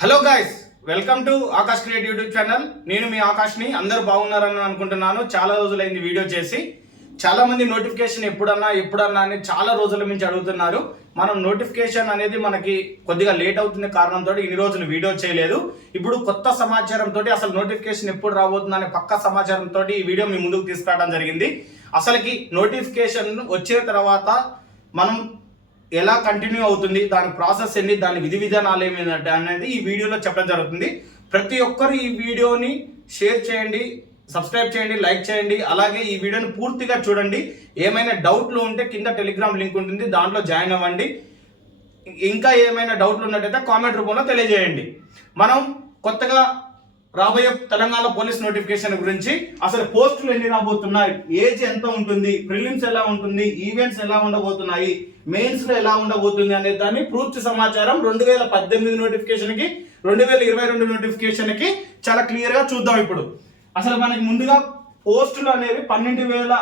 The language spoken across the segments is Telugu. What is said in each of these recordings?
Hello guys welcome to Akash create YouTube channel నేను మీ ఆకాష్ని అందరూ బాగున్నారని అనుకుంటున్నాను. చాలా రోజులైంది వీడియో చేసి. చాలా మంది నోటిఫికేషన్ ఎప్పుడన్నా ఎప్పుడన్నా అని చాలా రోజుల నుంచి అడుగుతున్నారు. మనం నోటిఫికేషన్ అనేది మనకి కొద్దిగా లేట్ అవుతున్న కారణంతో ఇన్ని రోజులు వీడియో చేయలేదు. ఇప్పుడు కొత్త సమాచారంతో అసలు నోటిఫికేషన్ ఎప్పుడు రాబోతుందనే పక్క సమాచారంతో ఈ వీడియో మీ ముందుకు తీసుకురావడం జరిగింది. అసలుకి నోటిఫికేషన్ వచ్చిన తర్వాత మనం ఎలా కంటిన్యూ అవుతుంది దాని ప్రాసెస్ ఏంటి దాని విధి విధానాలు ఏమిటంటే అనేది ఈ వీడియోలో చెప్పడం జరుగుతుంది. ప్రతి ఒక్కరు ఈ వీడియోని షేర్ చేయండి సబ్స్క్రైబ్ చేయండి లైక్ చేయండి. అలాగే ఈ వీడియోని పూర్తిగా చూడండి. ఏమైనా డౌట్లు ఉంటే కింద టెలిగ్రామ్ లింక్ ఉంటుంది దాంట్లో జాయిన్ అవ్వండి. ఇంకా ఏమైనా డౌట్లు ఉన్నట్టయితే కామెంట్ రూపంలో తెలియజేయండి. మనం కొత్తగా రాబోయే తెలంగాణ పోలీస్ నోటిఫికేషన్ గురించి అసలు పోస్టులు ఎన్ని రాబోతున్నాయి? ఏజ్ ఎంత ఉంటుంది? ప్రిలిమ్స్ ఎలా ఉంటుంది? ఈవెంట్స్ ఎలా ఉండబోతున్నాయి? మెయిన్స్లో ఎలా ఉండబోతుంది అనే దాన్ని పూర్తి సమాచారం రెండు వేల పద్దెనిమిది నోటిఫికేషన్కి రెండు వేల ఇరవై రెండు నోటిఫికేషన్కి చాలా క్లియర్గా చూద్దాం ఇప్పుడు. అసలు మనకి ముందుగా పోస్టులు అనేవి పన్నెండు వేల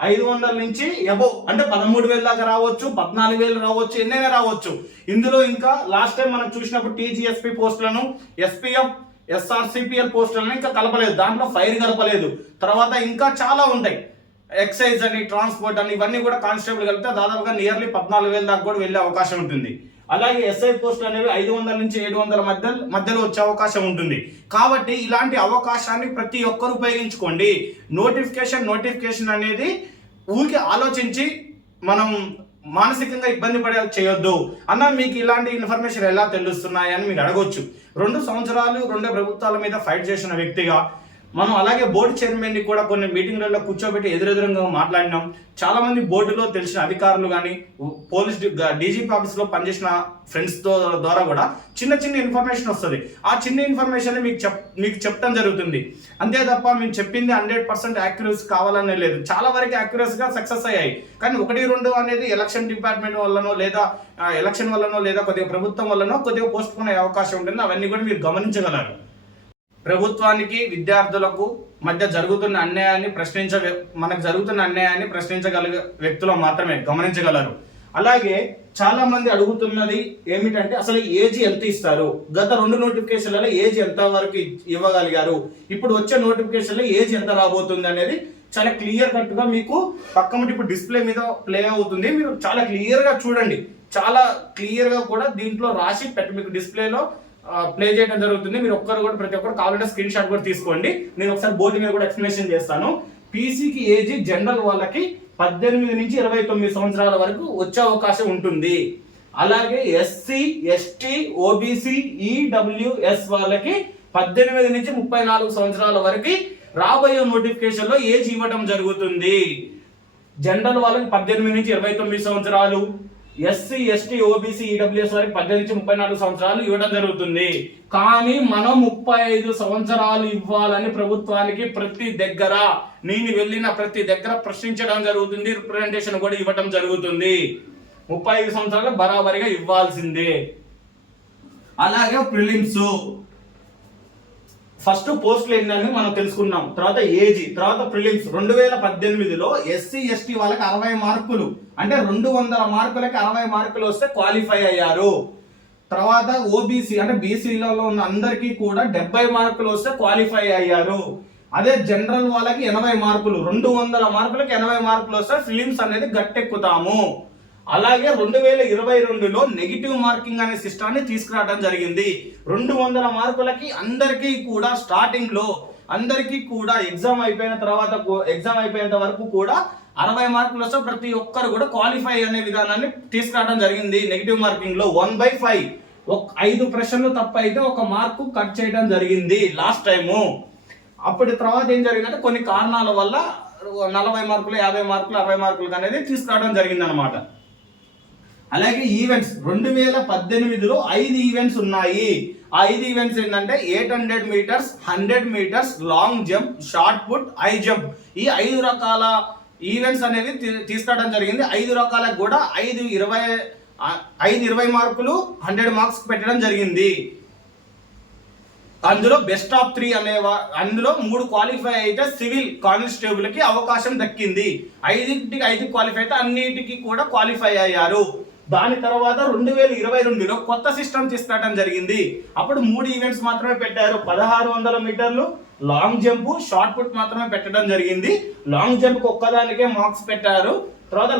ఐదు వందల నుంచి ఎబో అంటే పదమూడు వేల దాకా రావచ్చు పద్నాలుగు వేలు రావచ్చు ఎన్నైనా రావచ్చు. ఇందులో ఇంకా లాస్ట్ టైం మనం చూసినప్పుడు టీజీఎస్పీ పోస్టులను ఎస్పీఎఫ్ ఎస్ఆర్సిపిఎల్ పోస్టులను ఇంకా కలపలేదు. దాంట్లో ఫైర్ కలపలేదు. తర్వాత ఇంకా చాలా ఉంటాయి. ఎక్సైజ్ అని ట్రాన్స్పోర్ట్ అని ఇవన్నీ కూడా కానిస్టేబుల్ కలిపితే దాదాపుగా నియర్లీ పద్నాలుగు వేల దాకా కూడా వెళ్ళే అవకాశం ఉంటుంది. అలాగే ఎస్ఐ పోస్టులు అనేవి ఐదు వందల నుంచి ఏడు వందల మధ్య మధ్యలో వచ్చే అవకాశం ఉంటుంది. కాబట్టి ఇలాంటి అవకాశాన్ని ప్రతి ఒక్కరు ఉపయోగించుకోండి. నోటిఫికేషన్ నోటిఫికేషన్ అనేది ఊరికి ఆలోచించి మనం మానసికంగా ఇబ్బంది పడే చేయొద్దు. అన్న మీకు ఇలాంటి ఇన్ఫర్మేషన్ ఎలా తెలుస్తున్నాయి అని మీరు అడగొచ్చు. రెండు సంవత్సరాలు రెండు ప్రభుత్వాల మీద ఫైట్ చేసిన వ్యక్తిగా మనం అలాగే బోర్డు చైర్మన్ని కూడా కొన్ని మీటింగ్లలో కూర్చోబెట్టి ఎదురెదురుగా మాట్లాడినాం. చాలామంది బోర్డులో తెలిసిన అధికారులు కానీ పోలీస్ డీజీపీ ఆఫీస్లో పనిచేసిన ఫ్రెండ్స్ ద్వారా కూడా చిన్న చిన్న ఇన్ఫర్మేషన్ వస్తుంది. ఆ చిన్న ఇన్ఫర్మేషన్ మీకు చెప్ మీకు చెప్పడం జరుగుతుంది. అంతే తప్ప మేము చెప్పింది హండ్రెడ్ పర్సెంట్ యాక్యురసీ కావాలనే లేదు. చాలా వరకు యాక్యురసీగా సక్సెస్ అయ్యాయి. కానీ ఒకటి రెండు అనేది ఎలక్షన్ డిపార్ట్మెంట్ వల్లనో లేదా ఎలక్షన్ వల్లనో లేదా కొద్దిగా ప్రభుత్వం వల్లనో కొద్దిగా పోస్ట్ పోన్ అయ్యే అవకాశం ఉంటుంది. అవన్నీ కూడా మీరు గమనించగలరు. ప్రభుత్వానికి విద్యార్థులకు మధ్య జరుగుతున్న అన్యాయాన్ని ప్రశ్నించ మనకు జరుగుతున్న అన్యాయాన్ని ప్రశ్నించగలిగే వ్యక్తులు మాత్రమే గమనించగలరు. అలాగే చాలా మంది అడుగుతున్నది ఏమిటంటే అసలు ఏజీ ఎంత ఇస్తారు? గత రెండు నోటిఫికేషన్లలో ఏజ్ ఎంత వరకు ఇవ్వగలిగారు? ఇప్పుడు వచ్చే నోటిఫికేషన్లో ఏజ్ ఎంత రాబోతుంది అనేది చాలా క్లియర్ కట్గా మీకు పక్కమటి ఇప్పుడు డిస్ప్లే మీద ప్లే అవుతుంది. మీరు చాలా క్లియర్గా చూడండి. చాలా క్లియర్గా కూడా దీంట్లో రాసి పెట్టి మీకు డిస్ప్లేలో ప్లే చేయడం జరుగుతుంది. మీరు ఒక్కరు కూడా ప్రతి ఒక్కరు కావాలంటే స్క్రీన్ షాట్ కూడా తీసుకోండి. నేను ఒకసారి బోర్డు మీద కూడా ఎక్స్ప్లెనేషన్ చేస్తాను. పీసీకి ఏజ్ జనరల్ వాళ్ళకి పద్దెనిమిది నుంచి ఇరవై తొమ్మిది సంవత్సరాల వరకు వచ్చే అవకాశం ఉంటుంది. అలాగే ఎస్సీ ఎస్టీ ఓబీసీ ఈడబ్ల్యూఎస్ వాళ్ళకి పద్దెనిమిది నుంచి ముప్పై నాలుగు సంవత్సరాల వరకు రాబోయే నోటిఫికేషన్లో ఏజ్ ఇవ్వడం జరుగుతుంది. జనరల్ వాళ్ళకి పద్దెనిమిది నుంచి ఇరవై తొమ్మిది సంవత్సరాలు ఎస్సీ ఎస్టీ ఓబీసీ ఈడబ్ల్యూఎస్ వారికి పద్దెనిమిది నుంచి ముప్పై నాలుగు సంవత్సరాలు ఇవ్వడం జరుగుతుంది. కానీ మనం ముప్పై ఐదు సంవత్సరాలు ఇవ్వాలని ప్రభుత్వానికి ప్రతి దగ్గర నేను వెళ్ళిన ప్రతి దగ్గర ప్రశ్నించడం జరుగుతుంది రిప్రజెంటేషన్ కూడా ఇవ్వడం జరుగుతుంది. ముప్పై ఐదు సంవత్సరాలు బరాబరిగా ఇవ్వాల్సిందే. అలాగే ప్రిలిమ్స్. ఫస్ట్ పోస్టులు ఏంటని మనం తెలుసుకున్నాం. తర్వాత ఏజీ తర్వాత ప్రిలిమ్స్. రెండు వేల పద్దెనిమిదిలో ఎస్సీ ఎస్టీ వాళ్ళకి అరవై మార్కులు. అంటే రెండు వందల మార్కులకి అరవై మార్కులు వస్తే క్వాలిఫై అయ్యారు. తర్వాత ఓబీసీ అంటే బీసీలలో ఉన్న అందరికీ కూడా డెబ్బై మార్కులు వస్తే క్వాలిఫై అయ్యారు. అదే జనరల్ వాళ్ళకి ఎనభై మార్కులు. రెండు వందల మార్కులకి ఎనభై మార్కులు వస్తే ఫిలిమ్స్ అనేది గట్టెక్కుతాము. అలాగే రెండు వేల ఇరవై రెండులో నెగిటివ్ మార్కింగ్ అనే సిస్టాన్ని తీసుకురావడం జరిగింది. రెండు వందల మార్కులకి అందరికీ కూడా స్టార్టింగ్లో అందరికీ కూడా ఎగ్జామ్ అయిపోయిన తర్వాత ఎగ్జామ్ అయిపోయేంత వరకు కూడా అరవై మార్కులు వస్తే ప్రతి ఒక్కరు కూడా క్వాలిఫై అనే విధానాన్ని తీసుకురావడం జరిగింది. నెగిటివ్ మార్కింగ్లో వన్ బై ఫైవ్ ఒక ఐదు ప్రశ్నలు తప్ప అయితే ఒక మార్కు కట్ చేయడం జరిగింది లాస్ట్ టైము అప్పటి తర్వాత ఏం జరిగిందంటే కొన్ని కారణాల వల్ల నలభై మార్కులు యాభై మార్కులు అరవై మార్కులు అనేది తీసుకురావడం జరిగింది అనమాట అలాగే ఈవెంట్స్ రెండు వేల పద్దెనిమిదిలో ఐదు ఈవెంట్స్ ఉన్నాయి. ఆ ఐదు ఈవెంట్స్ ఏంటంటే eight hundred metres hundred metres long jump shot put high jump ఈ ఐదు రకాల ఈవెంట్స్ అనేవి తీ- తీసుకురావడం జరిగింది. ఐదు రకాలకు కూడా ఐదు ఇరవై ఐదు ఇరవై మార్కులు హండ్రెడ్ మార్క్స్ పెట్టడం జరిగింది. అందులో బెస్ట్ ఆఫ్ త్రీ అనే అందులో మూడు క్వాలిఫై అయితే సివిల్ కానిస్టేబుల్కి అవకాశం దక్కింది. ఐదింటికి ఐదు క్వాలిఫై అయితే అన్నిటికీ కూడా క్వాలిఫై అయ్యారు. దాని తర్వాత రెండు వేల ఇరవై రెండులో కొత్త సిస్టమ్ తీసుకురావడం జరిగింది. అప్పుడు మూడు ఈవెంట్స్ మాత్రమే పెట్టారు. పదహారు వందల మీటర్లు లాంగ్ జంప్ షార్ట్ పుట్ మాత్రమే పెట్టడం జరిగింది. లాంగ్ జంప్ ఒక్కదానికే మార్క్స్ పెట్టారు. తర్వాత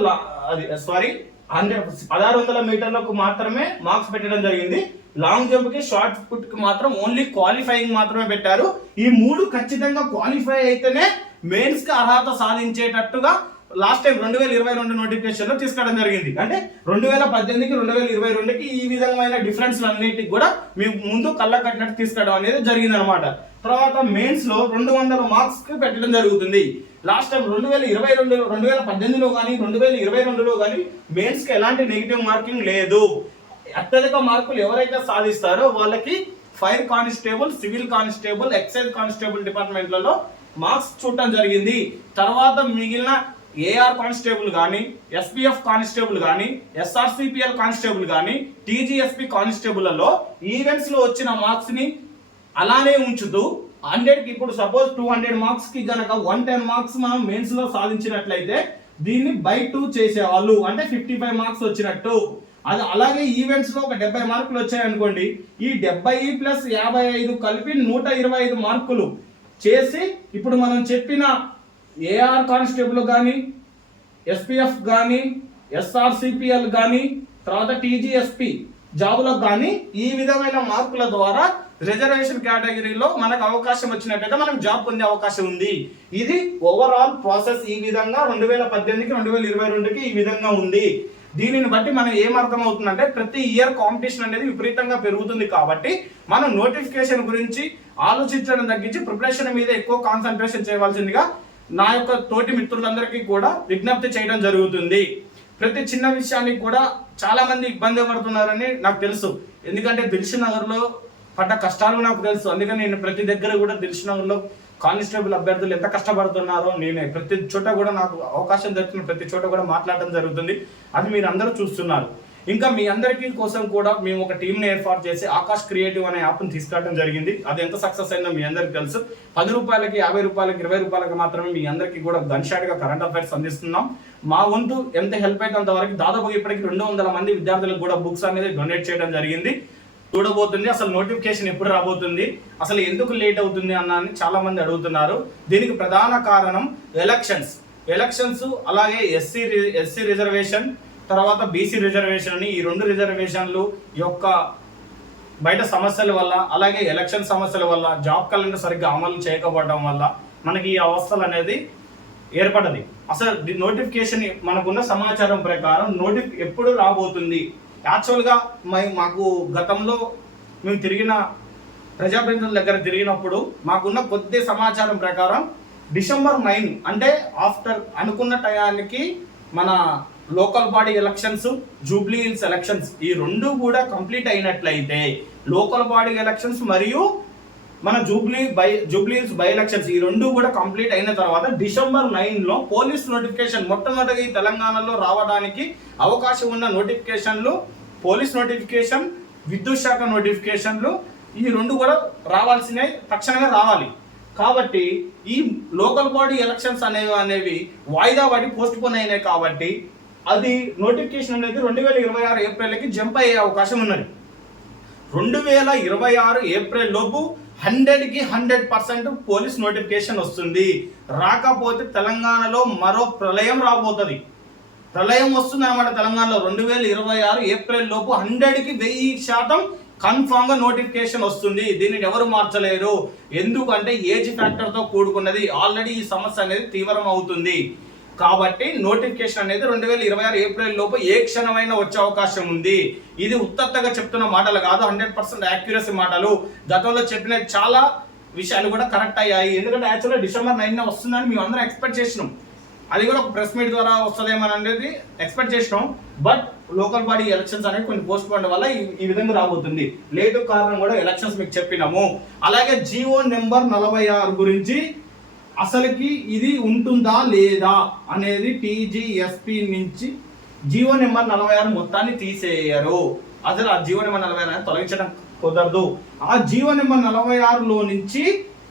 అది సారీ హండ్రెడ్ పదహారు వందల మీటర్లకు మాత్రమే మార్క్స్ పెట్టడం జరిగింది. లాంగ్ జంప్కి షార్ట్ పుట్కి మాత్రం ఓన్లీ క్వాలిఫైయింగ్ మాత్రమే పెట్టారు. ఈ మూడు ఖచ్చితంగా క్వాలిఫై అయితేనే మెయిన్స్కి అర్హత సాధించేటట్టుగా లాస్ట్ టైం రెండు వేల ఇరవై రెండు నోటిఫికేషన్లో తీసుకోవడం తీసుకురావడం జరిగింది. అంటే రెండు వేల పద్దెనిమిదికి రెండు వేల ఇరవై రెండుకి ఈ విధమైన డిఫరెన్స్ అన్నిటికి కూడా మేము ముందు కళ్ళ కట్టినట్టు తీసుకురావడం అనేది జరిగింది అనమాట తర్వాత మెయిన్స్లో రెండు వందల మార్క్స్ పెట్టడం జరుగుతుంది. లాస్ట్ టైం రెండు వేల ఇరవై రెండు రెండు వేల పద్దెనిమిదిలో కానీ రెండు వేల ఇరవై రెండులో కానీ మెయిన్స్కి ఎలాంటి నెగిటివ్ మార్కింగ్ లేదు. అత్యధిక మార్కులు ఎవరైతే సాధిస్తారో వాళ్ళకి fire constable civil constable excise constable డిపార్ట్మెంట్లలో marks చూడటం జరిగింది. తర్వాత మిగిలిన ఏఆర్ కానిస్టేబుల్ కానీ ఎస్పీఎఫ్ కానిస్టేబుల్ కానీ ఎస్ఆర్సిపిఎల్ కానిస్టేబుల్ కానీ టీజీఎస్పీ కానిస్టేబుల్లలో ఈవెంట్స్లో వచ్చిన మార్క్స్ని అలానే ఉంచుతూ హండ్రెడ్కి ఇప్పుడు సపోజ్ టూ హండ్రెడ్ మార్క్స్కి కనుక వన్ టెన్ మార్క్స్ మనం మెయిన్స్లో సాధించినట్లయితే దీన్ని బై టూ చేసేవాళ్ళు. అంటే ఫిఫ్టీ ఫైవ్ మార్క్స్ వచ్చినట్టు. అది అలాగే ఈవెంట్స్లో ఒక డెబ్బై మార్కులు వచ్చాయనుకోండి. ఈ డెబ్బై ప్లస్ యాభై ఐదు కలిపి నూట ఇరవై ఐదు మార్కులు చేసి ఇప్పుడు మనం చెప్పిన ఏఆర్ కానిస్టేబుల్ కానీ ఎస్పీఎఫ్ కానీ ఎస్ఆర్సిపిఎల్ కానీ తర్వాత టీజీఎస్పి జాబులకు కానీ ఈ విధమైన మార్కుల ద్వారా రిజర్వేషన్ కేటగిరీలో మనకు అవకాశం వచ్చినట్టయితే మనం జాబ్ పొందే అవకాశం ఉంది. ఇది ఓవరాల్ ప్రాసెస్ ఈ విధంగా రెండు వేల పద్దెనిమిదికి రెండు వేల ఇరవై రెండుకి ఈ విధంగా ఉంది. దీనిని బట్టి మనం ఏం అవుతుందంటే ప్రతి ఇయర్ కాంపిటీషన్ అనేది విపరీతంగా పెరుగుతుంది కాబట్టి మనం నోటిఫికేషన్ గురించి ఆలోచించడం తగ్గించి ప్రిపరేషన్ మీద ఎక్కువ కాన్సన్ట్రేషన్ చేయవలసిందిగా నా యొక్క తోటి మిత్రులందరికీ కూడా విజ్ఞప్తి చేయడం జరుగుతుంది. ప్రతి చిన్న విషయానికి కూడా చాలా మంది ఇబ్బంది పడుతున్నారని నాకు తెలుసు. ఎందుకంటే దిల్షు నగర్లో పడ్డ కష్టాలు నాకు తెలుసు. అందుకని నేను ప్రతి దగ్గర కూడా దిల్షు నగర్లో కానిస్టేబుల్ అభ్యర్థులు ఎంత కష్టపడుతున్నారో నేనే ప్రతి చోట కూడా నాకు అవకాశం దొరికిన ప్రతి చోట కూడా మాట్లాడడం జరుగుతుంది. అది మీరు అందరూ చూస్తున్నారు. ఇంకా మీ అందరికీ కోసం కూడా మేము ఒక టీంని ఏర్పాటు చేసి ఆకాష్ క్రియేటివ్ అనే యాప్ని తీసుకురావడం జరిగింది. అది ఎంత సక్సెస్ అయిందో మీ అందరికీ తెలుసు. పది రూపాయలకి యాభై రూపాయలకి ఇరవై రూపాయలకి మాత్రమే మీ అందరికీ కూడా గన్ షాట్గా కరెంట్ అఫైర్స్ అందిస్తున్నాం. మా వంతు ఎంత హెల్ప్ అయితే అంతవరకు దాదాపు ఇప్పటికి రెండు వందల మంది విద్యార్థులకు కూడా బుక్స్ అనేది డొనేట్ చేయడం జరిగింది. చూడబోతుంది. అసలు నోటిఫికేషన్ ఎప్పుడు రాబోతుంది? అసలు ఎందుకు లేట్ అవుతుంది అన్న అని చాలా మంది అడుగుతున్నారు. దీనికి ప్రధాన కారణం ఎలక్షన్స్ ఎలక్షన్స్ అలాగే ఎస్సీ ఎస్సీ రిజర్వేషన్ తర్వాత బీసీ రిజర్వేషన్ అని ఈ రెండు రిజర్వేషన్లు యొక్క బయట సమస్యల వల్ల అలాగే ఎలక్షన్ సమస్యల వల్ల జాబ్ క్యాలెండర్ సరిగ్గా అమలు చేయకపోవడం వల్ల మనకి ఈ అవస్థలు అనేది ఏర్పడది. అసలు నోటిఫికేషన్ మనకున్న సమాచారం ప్రకారం నోటిఫి ఎప్పుడు రాబోతుంది? యాక్చువల్గా మేము మాకు గతంలో మేము తిరిగిన ప్రజాప్రతినిధుల దగ్గర తిరిగినప్పుడు మాకున్న కొద్ది సమాచారం ప్రకారం డిసెంబర్ నైన్ అంటే ఆఫ్టర్ అనుకున్న టయానికి మన local body elections Jubilee Hills elections ఈ రెండు కూడా కంప్లీట్ అయినట్లయితే లోకల్ బాడీ ఎలక్షన్స్ మరియు మన Jubilee by Jubilee Hills by elections ఈ రెండు కూడా కంప్లీట్ అయిన తర్వాత డిసెంబర్ నైన్లో పోలీస్ నోటిఫికేషన్ మొట్టమొదటి ఈ తెలంగాణలో రావడానికి అవకాశం ఉన్న నోటిఫికేషన్లు పోలీస్ నోటిఫికేషన్ విద్యుత్ శాఖ నోటిఫికేషన్లు ఈ రెండు కూడా రావాల్సినవి తక్షణమే రావాలి. కాబట్టి ఈ లోకల్ బాడీ ఎలక్షన్స్ అనేవి అనేవి వాయిదా పడి పోస్ట్ పోన్ అయినాయి కాబట్టి అది నోటిఫికేషన్ అనేది రెండు వేల ఇరవై ఆరు ఏప్రిల్కి జంప్ అయ్యే అవకాశం ఉన్నది. రెండు వేల ఇరవై ఆరు ఏప్రిల్ లోపు హండ్రెడ్కి హండ్రెడ్ పర్సెంట్ పోలీస్ నోటిఫికేషన్ వస్తుంది. రాకపోతే తెలంగాణలో మరో ప్రళయం రాబోతుంది. ప్రళయం వస్తుంది అనమాట తెలంగాణలో. రెండు వేల ఇరవై ఆరు ఏప్రిల్ లోపు హండ్రెడ్కి వెయ్యి శాతం కన్ఫామ్గా నోటిఫికేషన్ వస్తుంది. దీనిని ఎవరు మార్చలేరు? ఎందుకంటే ఏజ్ ఫ్యాక్టర్తో కూడుకున్నది. ఆల్రెడీ ఈ సమస్య అనేది తీవ్రం అవుతుంది కాబట్టి నోటిఫికేషన్ అనేది రెండు వేల ఇరవై ఆరు ఏప్రిల్ లోపు ఏ క్షణమైనా వచ్చే అవకాశం ఉంది. ఇది ఉత్తత్తగా చెప్తున్న మాటలు కాదు హండ్రెడ్ పర్సెంట్ యాక్యురసీ మాటలు. గతంలో చెప్పిన చాలా విషయాలు కూడా కరెక్ట్ అయ్యాయి. ఎందుకంటే యాక్చువల్గా డిసెంబర్ నైన్ వస్తుందని మేము అందరం ఎక్స్పెక్ట్ చేసినాం. అది కూడా ఒక ప్రెస్ మీట్ ద్వారా వస్తుందేమో అనేది ఎక్స్పెక్ట్ చేసినాం. బట్ లోకల్ బాడీ ఎలక్షన్స్ అనేవి కొన్ని పోస్ట్ పోన్ వల్ల ఈ- ఈ విధంగా రాబోతుంది. లేదు కారణం కూడా ఎలక్షన్స్ మీకు చెప్పినాము. అలాగే జియో నెంబర్ నలభై ఆరు గురించి అసలుకి ఇది ఉంటుందా లేదా అనేది టీజీఎస్పి నుంచి జీవో నెంబర్ నలభై ఆరు మొత్తాన్ని తీసేయరు. అసలు ఆ జీవో నెంబర్ నలభై ఆరు తొలగించడం కుదరదు. ఆ జీవో నెంబర్ నలభై ఆరులో నుంచి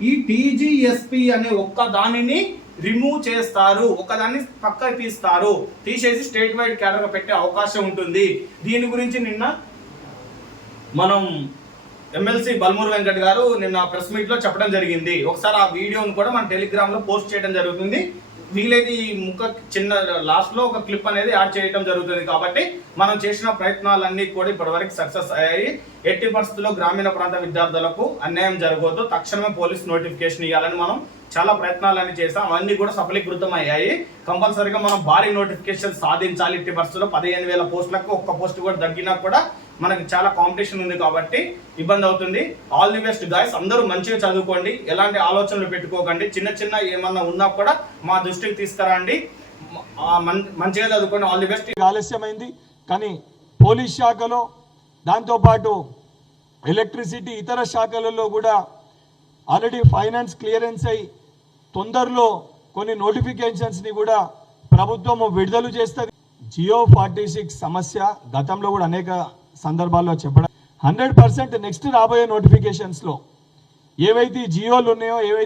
ఈ టీజీఎస్పి అనే ఒక్క దానిని రిమూవ్ చేస్తారు. ఒకదాన్ని పక్క తీస్తారు. తీసేసి స్టేట్ వైడ్ క్యాడర్ పెట్టే అవకాశం ఉంటుంది. దీని గురించి నిన్న మనం ఎమ్మెల్సీ బల్మూరు వెంకట్ గారు నిన్న ప్రెస్ మీట్లో చెప్పడం జరిగింది. ఒకసారి ఆ వీడియోను కూడా మన టెలిగ్రామ్లో పోస్ట్ చేయడం జరుగుతుంది. వీలైతే ఈ ముక్క చిన్న లాస్ట్లో ఒక క్లిప్ అనేది యాడ్ చేయడం జరుగుతుంది కాబట్టి మనం చేసిన ప్రయత్నాలన్నీ కూడా ఇప్పటివరకు సక్సెస్ అయ్యాయి. ఎట్టి పరిస్థితుల్లో గ్రామీణ ప్రాంత విద్యార్థులకు అన్యాయం జరగవద్దు. తక్షణమే పోలీస్ నోటిఫికేషన్ ఇవ్వాలని మనం చాలా ప్రయత్నాలన్నీ చేసాం అవన్నీ కూడా సఫలీకృతం అయ్యాయి కంపల్సరీగా మనం భారీ నోటిఫికేషన్ సాధించాలి. ఎట్టి పరిస్థితుల్లో పదిహేను వేల పోస్టులకు ఒక్క పోస్ట్ కూడా తగ్గినా కూడా మనకి చాలా కాంపిటీషన్ ఉంది కాబట్టి ఇబ్బంది అవుతుంది. ఆల్ ది బెస్ట్ గాయస్ అందరూ మంచిగా చదువుకోండి. ఎలాంటి ఆలోచనలు పెట్టుకోకండి. చిన్న చిన్న ఏమన్నా ఉన్నా కూడా మా దృష్టికి తీసుకురండి. మంచిగా చదువుకోండి. ఆల్ ది బెస్ట్ ఆలస్యమైంది. కానీ పోలీస్ శాఖలో దాంతోపాటు ఎలక్ట్రిసిటీ ఇతర శాఖలలో కూడా ఆల్రెడీ ఫైనాన్స్ క్లియరెన్స్ అయి తొందరలో కొన్ని నోటిఫికేషన్స్ని కూడా ప్రభుత్వం విడుదల చేస్తుంది. జియో ఫార్టీ సిక్స్ సమస్య గతంలో కూడా అనేక సందర్భాల్లో చెప్పడం. హండ్రెడ్ పర్సెంట్ నెక్స్ట్ రాబోయే నోటిఫికేషన్స్లో ఏవైతే జియోలు ఉన్నాయో ఏవైతే